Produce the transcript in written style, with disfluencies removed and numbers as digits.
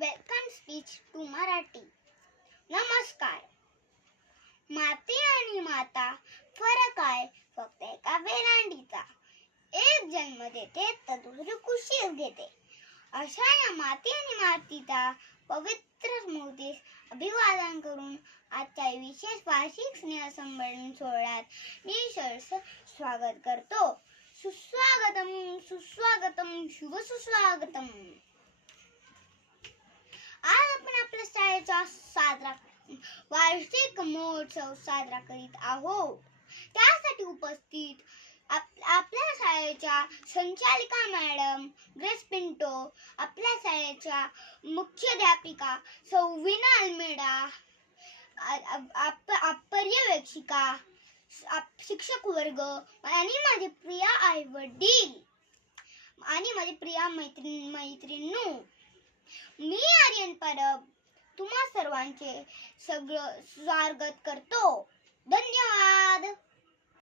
Welcome speech to Marathi. नमस्कार. माती आणि माता फरक आहे फक्त एका वेलांडीचा. एक जन्म देते तर दुसरी कुशीत घेते. अशा या माती आणि मातीचा पवित्र स्मृतीस अभिवादन करून आजच्या विशेष वार्षिक स्नेहसंमेलन सोहळ्यात मी सहर्ष स्वागत करतो. सुस्वागतम सुस्वागतम शुभ सुस्वागतम. आज आपण आपल्या शाळेचा वार्षिक महोत्सव साजरा करीत आहोत. त्यासाठी उपस्थित आपल्या शाळेच्या संचालिका मॅडम ग्रेस पिंटो, आपल्या शाळेच्या मुख्याध्यापिका सौ वीणा अल्मेडा, पर्यवेक्षिका, शिक्षक वर्ग आणि माझे प्रिय आई वडील आणि माझे प्रिय मैत्रिणींनो, मी आर्यन परब तुम्हा सर्वांचे स्वागत करतो. धन्यवाद.